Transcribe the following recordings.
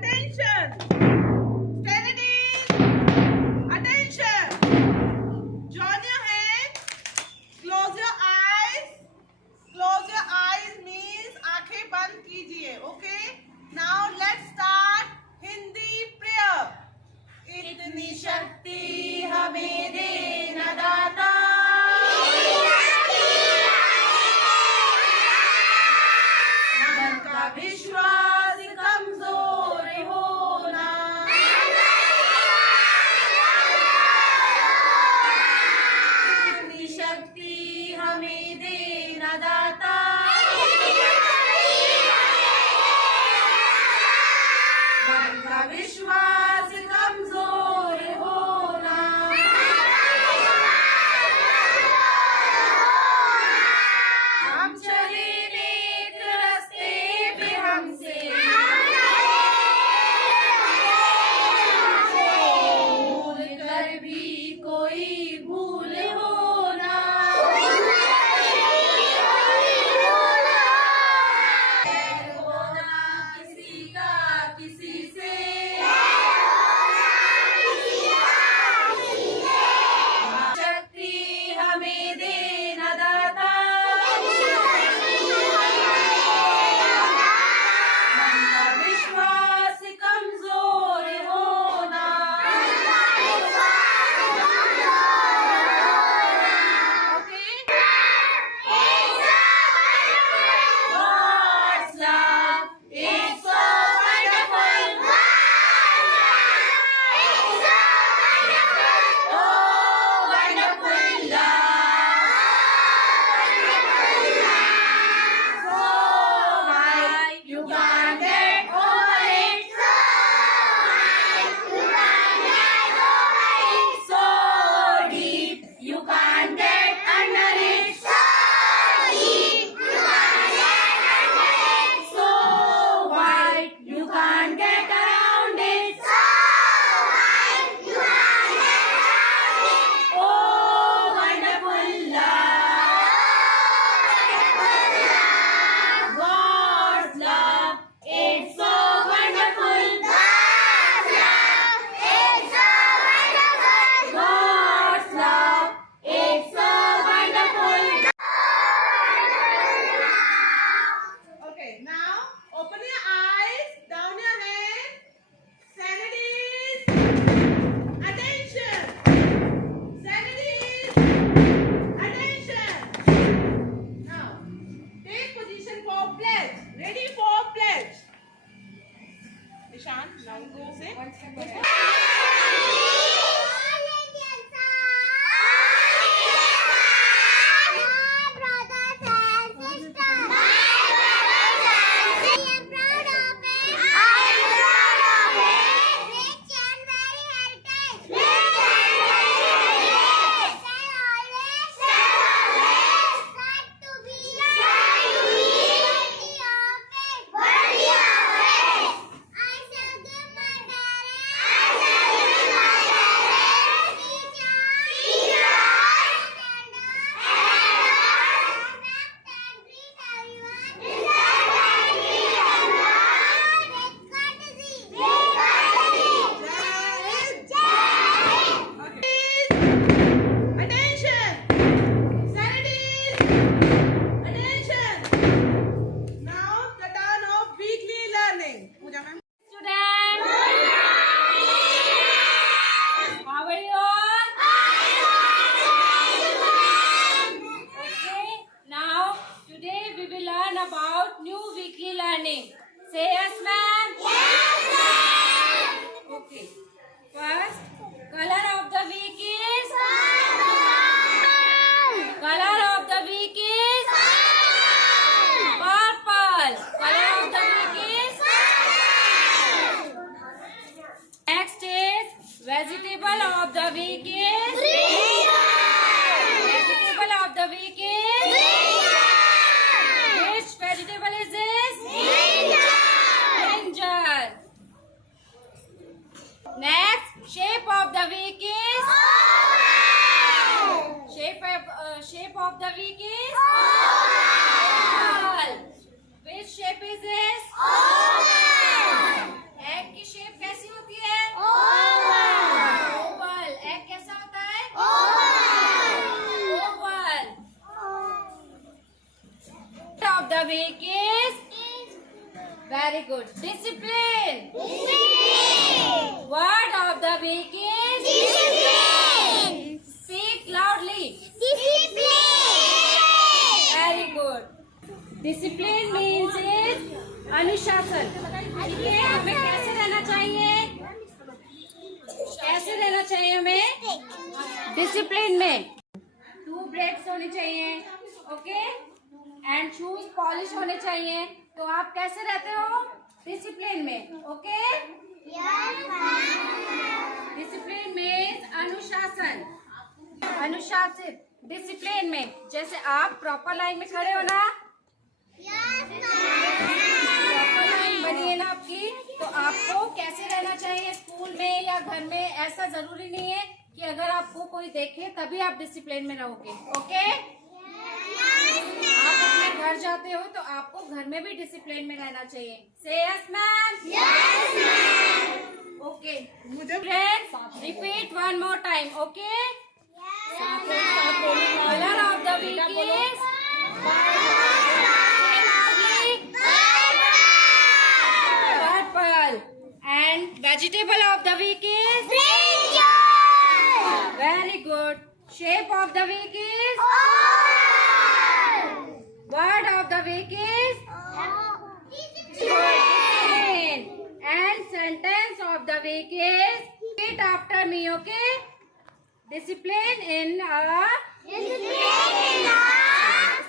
Attention! Stenadies! Attention! Join your hands. Close your eyes. Close your eyes means आंखें बंद कीजिए. Okay? Now let's start Hindi prayer. इतनी शक्ति हमें दे न दाता. मन का विश्वास कमजोर होना. इतनी शक्ति हमें दे न दाता. मन का विश्वास कमजोर होना. हम चले नेक रास्ते पे हमसे भूल कर भी कोई भूल होना. होना किसी का किसी से. शक्ति हमें दे न दाता. मन का विश्वास कमजोर होना. Okay? God's love is so wonderful. Oh, wonderful love. So high, you can't get over it. So deep, you can't get under it. So wide, you can't get around it. Oh, wonderful love. God's love is so wonderful. God's love is so wonderful. Okay, now open your eyes, down your head. Stenadies, attention. Stenadies, attention. Now, take position for pledge. Ready for pledge. Nishan, now go say. Attention! Stenadies, attention! Now the turn of weekly learning. Pooja ma'am. Students, how are you all? Okay, now today we will learn about new weekly learning. Say yes, ma'am. Okay. First, color of the week is color of the week is purple. Color of the week is next is vegetable of the week is vegetable of the week is which vegetable is this? Brinjal. Next, shape of the week is shape of the week is oval. Which shape is this? Oval. Egg week is? Very good. Discipline. Word of the week is? Speak loudly. Very good. Discipline means is अनुशासन. ठीक है, हमें कैसे रहना चाहिए? कैसे रहना चाहिए हमें? डिसिप्लिन में 2 ब्रेक्स होने चाहिए, ओके, एंड शूज पॉलिश होने चाहिए. तो आप कैसे रहते हो? डिसिप्लिन में, ओके. डिसिप्लिन मीन्स अनुशासन. अनुशासित. डिसिप्लिन में जैसे आप प्रॉपर लाइन में खड़े हो ना, प्रॉपर लाइन बनी है ना आपकी, तो आपको कैसे रहना चाहिए स्कूल में या घर में? ऐसा जरूरी नहीं है कि अगर आपको कोई देखे तभी आप डिसिप्लिन में रहोगे, ओके. आप अपने घर जाते हो तो आपको घर में भी डिसिप्लिन में रहना चाहिए. Say yes ma'am. Okay. Friends, repeat 1 more time, okay. Colour of the week is purple. And vegetable of the week is? Very good. Shape of the week is? Word of the week is? Discipline. And sentence of the week is? Repeat after me, okay? Discipline in a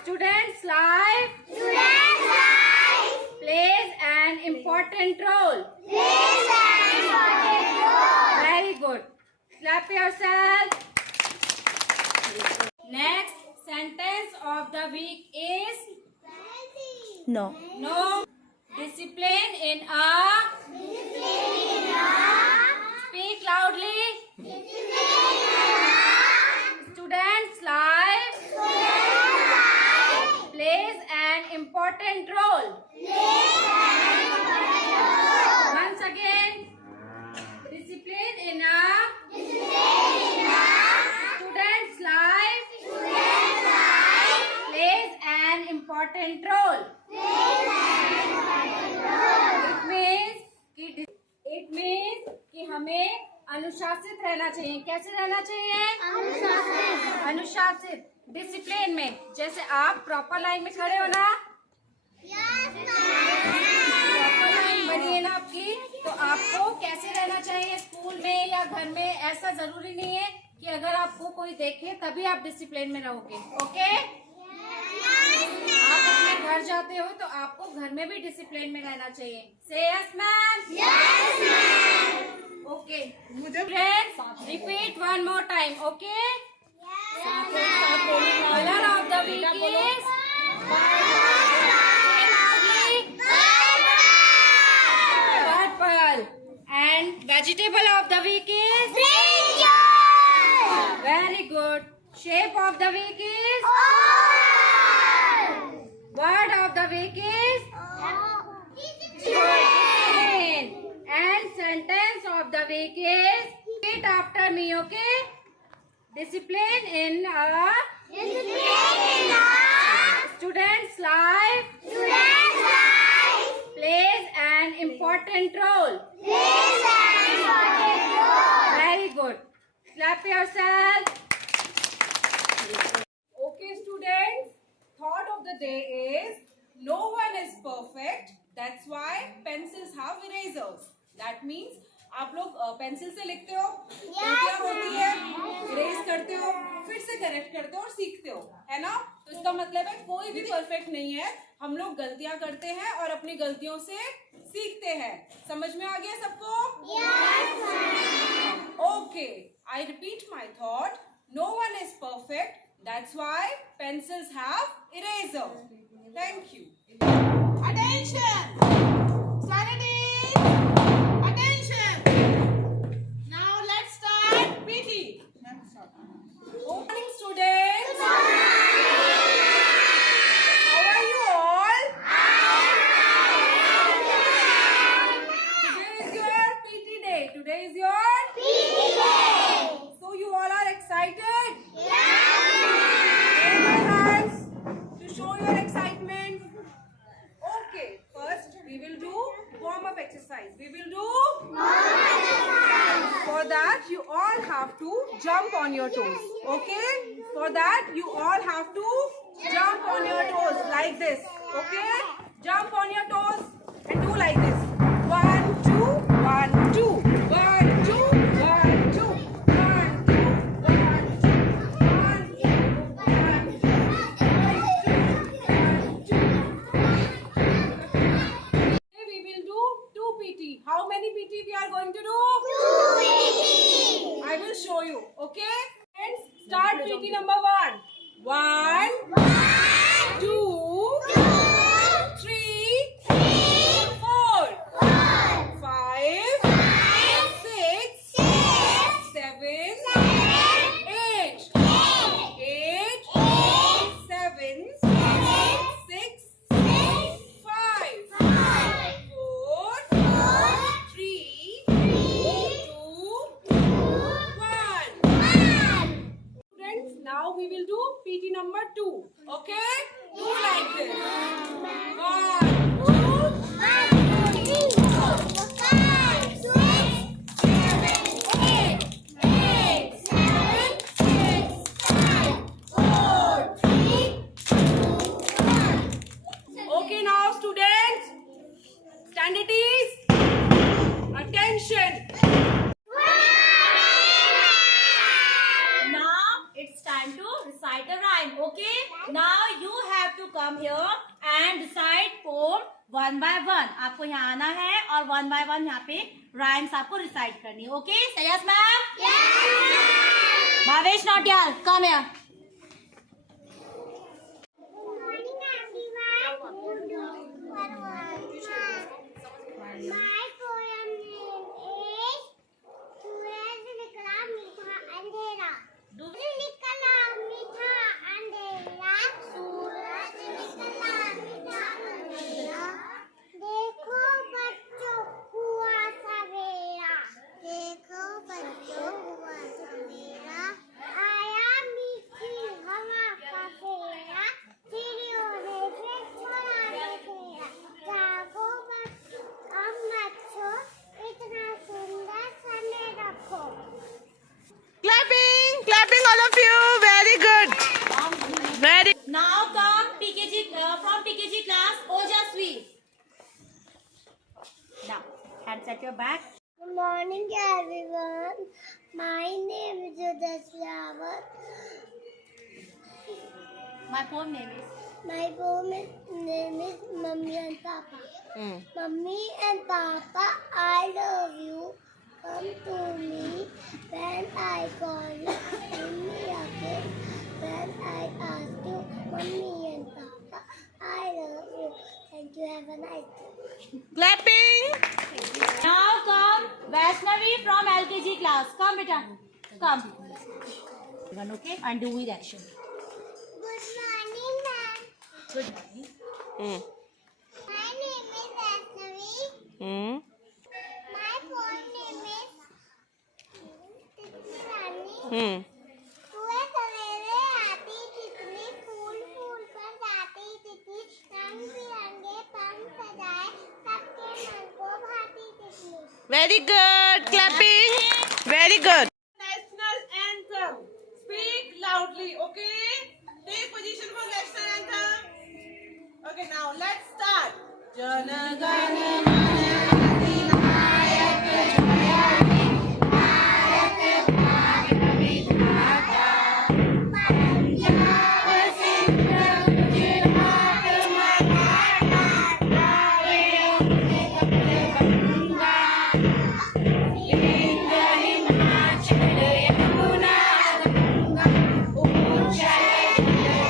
student's life plays an important role. Very good. Clap yourself. Next sentence of the week is? No. No. Discipline in a? Speak loudly. Student's life plays an important role. Once again. Discipline in a student's life plays an important role. It means कि हमें अनुशासित रहना चाहिए. कैसे रहना चाहिए? अनुशासित. Discipline में जैसे आप प्रॉपर लाइन में खड़े हो ना, प्रॉपर लाइन बनी है ना आपकी, तो आपको कैसे रहना चाहिए स्कूल में या घर में? ऐसा जरूरी नहीं है कि अगर आपको कोई देखे तभी आप डिसिप्लिन में रहोगे, ओके. आप अपने घर जाते हो तो आपको घर में भी डिसिप्लिन में रहना चाहिए. Say yes ma'am. Okay. Friends, repeat 1 more time, okay. Colour of the week is? Purple. And vegetable of the week is? Very good. Shape of the week is? Word of the week is? Discipline. And sentence of the week is? Repeat after me, okay? Discipline in a student's life plays an important role. Very good. Clap yourself. Okay, students, thought of the day is no one is perfect. That's why pencils have erasers. That means आप लोग pencil से लिखते हो, गलतियाँ होती है, erase करते हो, फिर से करेक्ट करते हो और सीखते हो, है ना? तो इसका मतलब है कोई भी परफेक्ट नहीं है. हम लोग गलतियाँ करते हैं और अपनी गलतियों से सीखते हैं. समझ में आ गया सबको? Okay, I repeat my thought. No one is perfect. That's why pencils have eraser. Thank you. Attention! Sanity! Attention! Now let's start PT. Morning, students. How are you all? Today is your PT day. Today is your PT day. So you all are excited? Raise your hands to show your excitement. have to jump on your toes. Okay? For that, you all have to jump on your toes like this. Okay? Jump on your toes and do like this. 1, 2, 1, 2. 1, 2, 1, 2. 1, 2, 1, 2. 1, 2, 1, 2. 1, 2, 1, 2. We will do 2 PT. How many PT we are going to do? 2 PT. I will show you. Okay? Friends, start PT number 1. 1, 2, 3, 4, 5, 6, 7, 8. 8, 7, 6, 5, 4, 3, 2, 1. Students, now we will do PT number 2. Okay? Do like this. 1, 2, 3, 4, 5, 6, 7, 8. 8, 7, 6, 5, 4, 3, 2, 1. Okay, now students, stand at ease. Attention. Now it's time to recite a rhyme. Okay? Now you have to come here and recite poem one by one. आपको यहाँ आना है और one by one यहाँ पे rhymes आपको recite करनी है. Okay? Say yes, ma'am. Yes. Bhavesh Nautiyal, come here. My poem name is सूरज निकला मीठा अंधेरा. निकला मीठा अंधेरा, सूरज निकला मीठा अंधेरा. देखो बच्चों हुआ सवेरा, देखो बच्चों हुआ सवेरा. आया मीठी हवा का फेरा, चिड़ियों ने फिर छोड़ा है तेरा. जागो बच्चों, इतना सुंदर समय रखो. Clapping, clapping all of you. Very good. Very. Now come PKG from PKG class, Ojasvi. Now, hands at your back. Good morning, everyone. My name is Ojasvi Awad. My poem name is. My poem name is Mummy and Papa. Mummy and Papa, I love you. Come to me when I call you. Give me a kiss when I ask you. Mummy and Papa, I love you. Thank you. Have a nice day. Clapping. Now come Vaishnavi from LKG class. Come, beta. Come. One, okay? And do with action. Good morning, ma'am. Good morning. My name is Vaishnavi. My phone name is Rani. सुबह सवेरे आती तितली, फूल फूल पर जाती तितली. रंग बिरंगे पंख सजाए, सबके मन को भाती तितली. Very good. Clapping. Very good. National anthem. Speak loudly, okay? Take position for national anthem. Okay, now let's start. Jana Gana Mana Adhinayak Jayani Bharat Bhagya Vidhata Punjab Sindh Gujarat Maratha Kaveri Ganga Indra Himachal Yamuna Ganga Uchai Ganga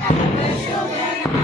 Tava Shubha Name